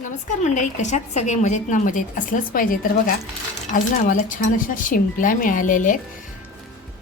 नमस्कार मंडळी कशात सगळे मजेत ना मजेत? असलंच पाहिजे. तर बघा आज ना आम्हाला छान अशा शिंपल्या मिळालेल्या आहेत.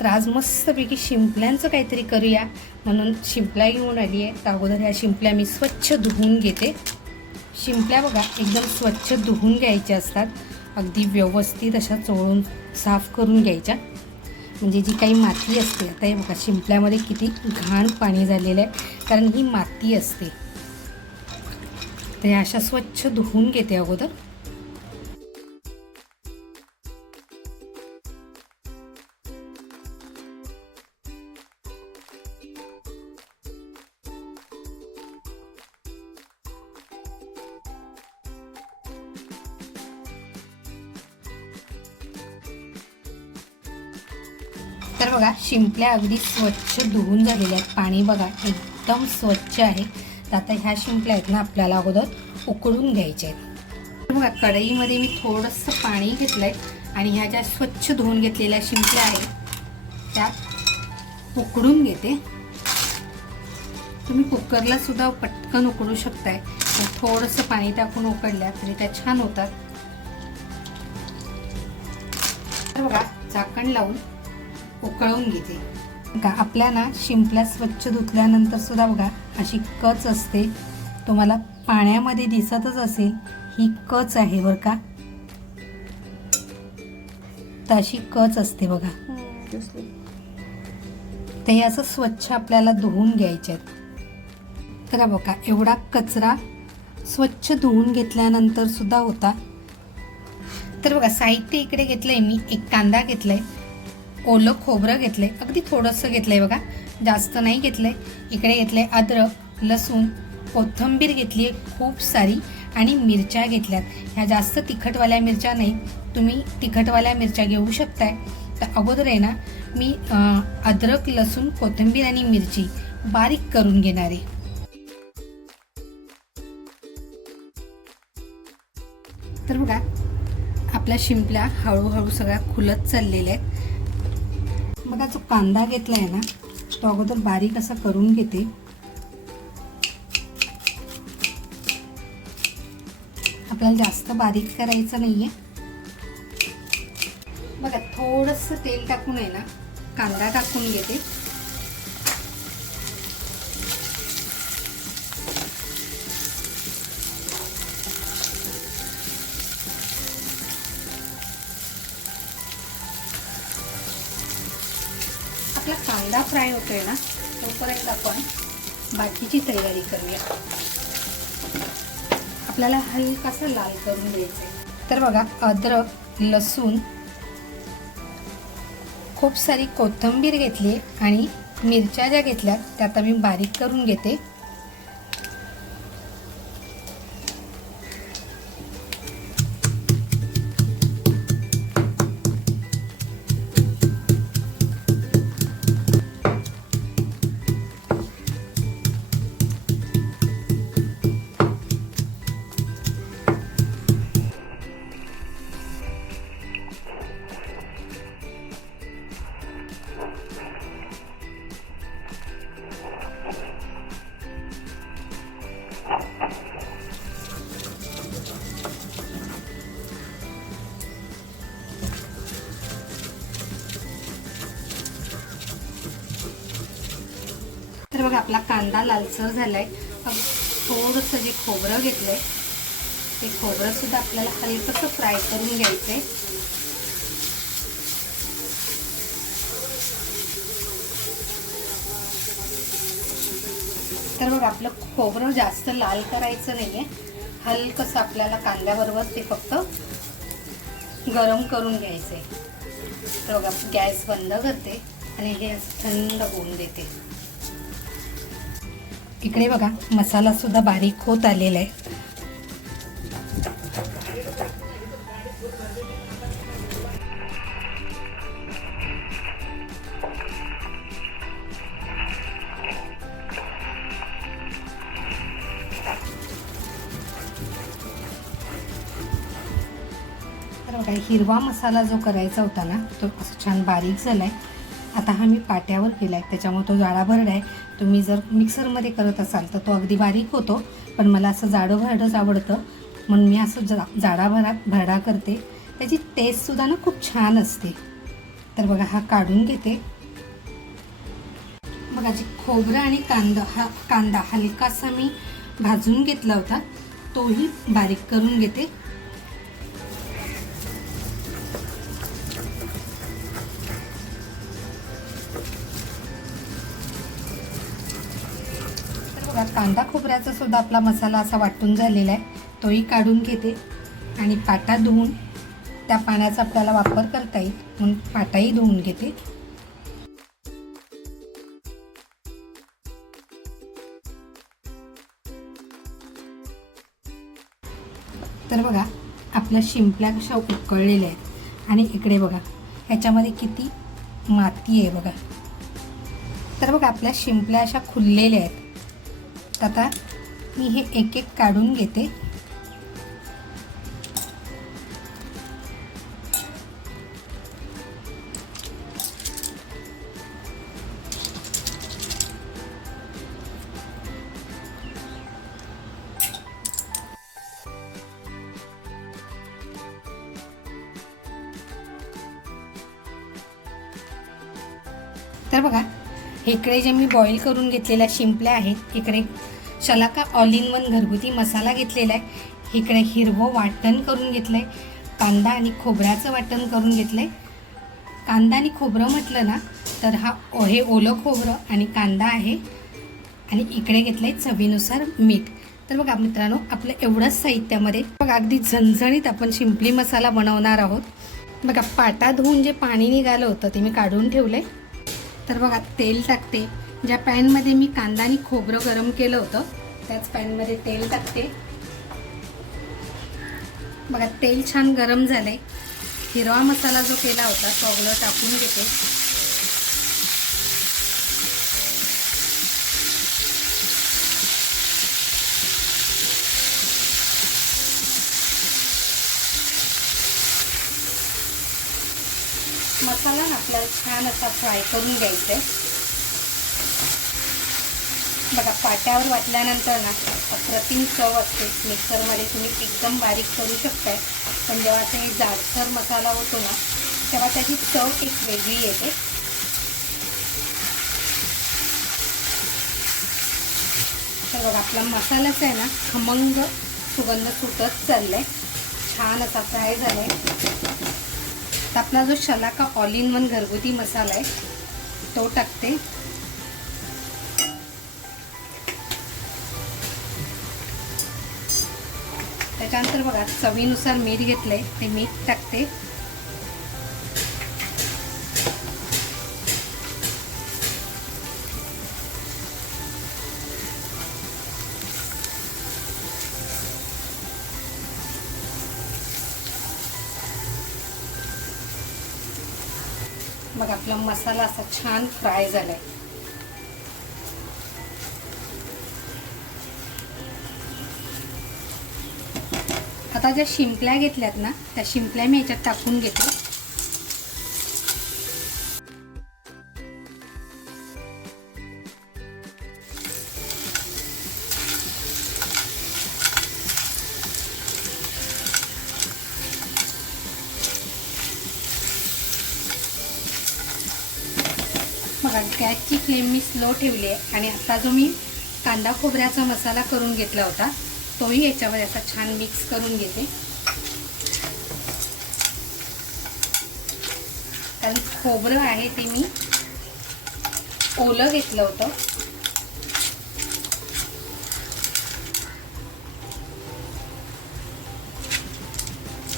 तर आज मस्तपैकी शिंपल्यांचं काहीतरी करूया. म्हणून शिंपल्या घेऊन आली आहे. तर अगोदर ह्या शिंपल्या मी स्वच्छ धुवून घेते. शिंपल्या बघा एकदम स्वच्छ धुवून घ्यायच्या असतात. अगदी व्यवस्थित अशा चोळून साफ करून घ्यायच्या. म्हणजे जी काही माती असते आता हे बघा शिंपल्यामध्ये किती घाण पाणी झालेलं आहे कारण ही माती असते. तर अशा स्वच्छ धुवून घेते अगोदर. तर बघा शिंपल्या अगदी स्वच्छ धुवून झालेल्या आहेत. पाणी बघा एकदम स्वच्छ आहे. तर आता ह्या शिंपल्या आहेत ना आपल्याला अगोदर उकळून घ्यायच्या आहेत. तर बघा कढईमध्ये मी थोडंसं पाणी घेतलं आहे आणि ह्या ज्या स्वच्छ धुवून घेतलेल्या शिंपल्या आहेत त्या उकडून घेते. तुम्ही कुकरला सुद्धा पटकन उकडू शकताय. पण थोडंसं पाणी टाकून उकडल्या तरी त्या छान होतात. तर बघा झाकण लावून उकळून घेते. का आपल्या ना शिंपल्या स्वच्छ धुतल्यानंतर सुद्धा बघा अशी कच असते. तुम्हाला पाण्यामध्ये दिसतच असेल ही कच आहे बरं का? तर अशी कच असते बघा. ते असं स्वच्छ आपल्याला धुवून घ्यायचे आहेत. तर बघा एवढा कचरा स्वच्छ धुवून घेतल्यानंतर सुद्धा होता. तर बघा साहित्य इकडे घेतलंय मी एक कांदा घेतलाय. ओलं खोबरं घेतलंय. अगदी थोडंसं घेतलंय बघा. जास्त नाही घेतलंय. इकडे घेतलंय अद्रक लसूण कोथिंबीर घेतली आहे खूप सारी आणि मिरच्या घेतल्यात. ह्या जास्त तिखटवाल्या मिरच्या नाही. तुम्ही तिखटवाल्या मिरच्या घेऊ शकताय. तर अगोदर आहे ना मी अद्रक लसूण कोथिंबीर आणि मिरची बारीक करून घेणार आहे. तर बघा आपल्या शिंपल्या हळूहळू सगळ्या खुलत चाललेल्या आहेत. बघा जो कांदा घेतला आहे ना तो अगोदर बारीक असा करून घेते. आपल्याला जास्त बारीक करायचं नाही आहे बघा थोडंसं तेल टाकून आहे ना कांदा टाकून घेते. आपला कांदा फ्राय होतोय ना तोपर्यंत आपण बाकीची तयारी करूया. आपल्याला हलकासा लाल करून घ्यायचं तर बघा अद्रक लसूण खूप सारी कोथिंबीर घेतली आणि मिरच्या ज्या घेतल्या त्या आता मी बारीक करून घेते. बघा आपला कांदा लालसर झाला मग थोडंसं जे खोबरं घेतलं आहे ते खोबरंसुद्धा आपल्याला हलकंसं फ्राय करून घ्यायचं आहे तर बघा आपलं खोबरं जास्त लाल करायचं नाही आहे हलकंसं आपल्याला कांद्याबरोबर ते फक्त गरम करून घ्यायचंय. तर बघा गॅस बंद करते आणि हे थंड होऊन देते. इकडे बघा मसाला सुद्धा बारीक होत आलेला आहे. बघा हिरवा मसाला जो करायचा होता ना तो असं छान बारीक झाला आहे आता हा मी पाट्यावर केला आहे त्याच्यामुळे तो जाळा भरडा आहे. तुम्ही जर मिक्सरमध्ये करत असाल तर तो अगदी बारीक होतो पण मला असं जाडं भरडंच आवडतं. म्हणून मी असं जा जाडाभरात भरडा करते. त्याची टेस्टसुद्धा ना खूप छान असते. तर बघा हा काढून घेते. बघा जे खोबरं आणि कांदा हा कांदा हलकासा मी भाजून घेतला होता तोही बारीक करून घेते. तर कांदा खोबऱ्याचा सुद्धा आपला मसाला असा वाटून झालेला आहे. तोही काढून घेते. आणि पाटा धुवून त्या पाण्याचा आपल्याला वापर करता येईल म्हणून पाटाही धुवून घेते. तर बघा आपल्या शिंपल्या कशा उकळलेल्या आहेत. आणि इकडे बघा ह्याच्यामध्ये किती माती आहे बघा. तर बघा आपल्या शिंपल्या अशा खुललेल्या आहेत. आता मी हे एक एक काढून घेते. तर बघा इकडे जे मी बॉईल करून घेतलेल्या शिंपल्या आहेत इकडे शलाका ऑल इन वन घरगुती मसाला घेतलेला आहे. इकडे हिरवं वाटण करून घेतलं आहे कांदा आणि खोबऱ्याचं वाटण करून घेतलं आहे कांदा आणि खोबरं म्हटलं ना तर हा ओ- हे ओलं खोबरं आणि कांदा आहे. आणि इकडे घेतलं आहे चवीनुसार मीठ. तर बघा मित्रांनो आपलं एवढंच साहित्यामध्ये बघा अगदी झणझणीत आपण शिंपली मसाला बनवणार आहोत. बघा पाटा धुवून जे पाणी निघालं होतं ते मी काढून ठेवलं आहे तर बघा तेल टाकते. ज्या पॅनमध्ये मी कांदा आणि खोबरं गरम केलं होतं त्याच पॅनमध्ये तेल टाकते. बघा तेल छान गरम झालंय. हिरवा मसाला जो केला होता तो अगोदर टाकून घेते. मसाला ना आपल्याला छान असा फ्राय करून घ्यायचा आहे बघा पाट्यावर वाटल्यानंतर ना अप्रतिम चव असते. मिक्सरमध्ये तुम्ही एकदम बारीक करू शकताय. पण जेव्हा ते जाडसर मसाला होतो ना तेव्हा त्याची चव एक वेगळी येते. तर बघा आपला मसालाच आहे ना खमंग सुगंध सुटत चाललाय. छान असा फ्राय झालाय. आता आपला जो शलाका ऑल इन वन घरगुती मसाला आहे तो टाकते. त्याच्यानंतर बघा चवीनुसार मीठ घेतलंय ते मीठ टाकते. मसाला असा छान फ्राय झालाय. आता ज्या शिंपल्या घेतल्यात ना त्या शिंपल्या मी याच्यात टाकून घेते. गॅसची फ्लेम मी स्लो ठेवली आहे. आणि आता जो मी कांदा खोबऱ्याचा मसाला करून घेतला होता तोही याच्यावर असा छान मिक्स करून घेते. कारण खोबरं आहे ते मी ओलं घेतलं होतं.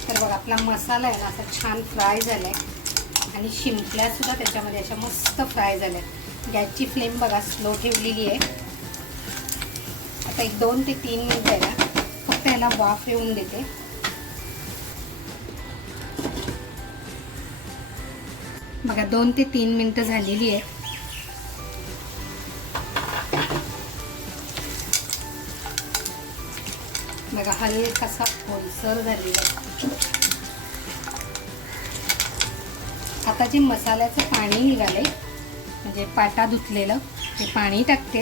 तर बघा आपला मसाला आहे ना असा छान फ्राय झाला आहे आणि शिंपल्यासुद्धा त्याच्यामध्ये अशा मस्त फ्राय झाल्या. गॅसची फ्लेम बघा स्लो ठेवलेली आहे. आता एक दोन ते तीन मिनिट आहे ना फक्त याला वाफ येऊन देते. बघा दोन ते तीन मिनिटं झालेली आहे. बघा हलकासा ओलसर झालेला आहे. आता जे मसाल्याचं पाणी निघाले म्हणजे पाटा धुतलेलं ते पाणी टाकते.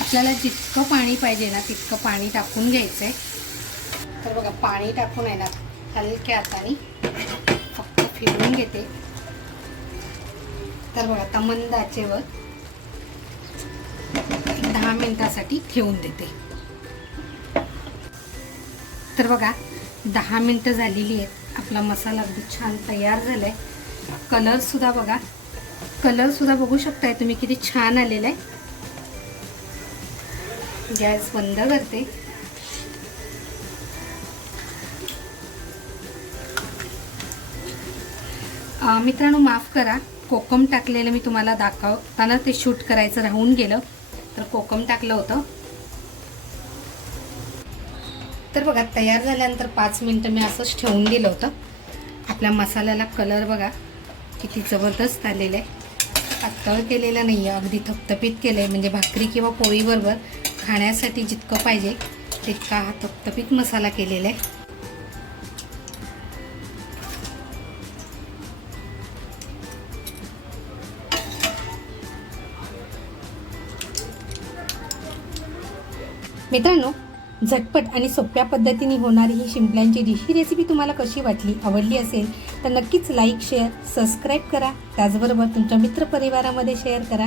आपल्याला जितकं पाणी पाहिजे ना तितकं पाणी टाकून घ्यायचं आहे तर बघा पाणी टाकून आहे ना हलक्या हाताने फक्त फिरवून घेते. तर बघा आता मंद आचेवर दहा मिनिटासाठी ठेवून देते. तर बघा दहा मिनटं झालेली आहेत. आपला मसाला अगदी छान तयार झाला आहे कलरसुद्धा बघा. कलरसुद्धा बघू शकताय तुम्ही किती छान आलेला आहे. गॅस बंद करते. मित्रांनो माफ करा. कोकम टाकलेलं मी तुम्हाला दाखवताना ते शूट करायचं राहून गेलं. तर कोकम टाकलं होतं. तर बघा तयार झाल्यानंतर पाच मिनटं मी असंच ठेवून दिलं होतं. आपल्या मसाल्याला कलर बघा किती जबरदस्त आलेला आहे. पातळ केलेलं नाही आहे अगदी थपथपीत केलं आहे म्हणजे भाकरी किंवा पोळीबरोबर खाण्यासाठी जितकं पाहिजे तितका हा थपथपीत मसाला केलेला आहे. मित्रांनो झटपट आणि सोप्या पद्धतीने होणारी ही शिंपल्यांची डिश ही रेसिपी तुम्हाला कशी वाटली आवडली असेल तर नक्कीच लाईक शेअर सबस्क्राईब करा. त्याचबरोबर तुमच्या मित्रपरिवारामध्ये शेअर करा.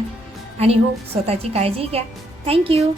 आणि हो स्वतःची काळजी घ्या. थँक्यू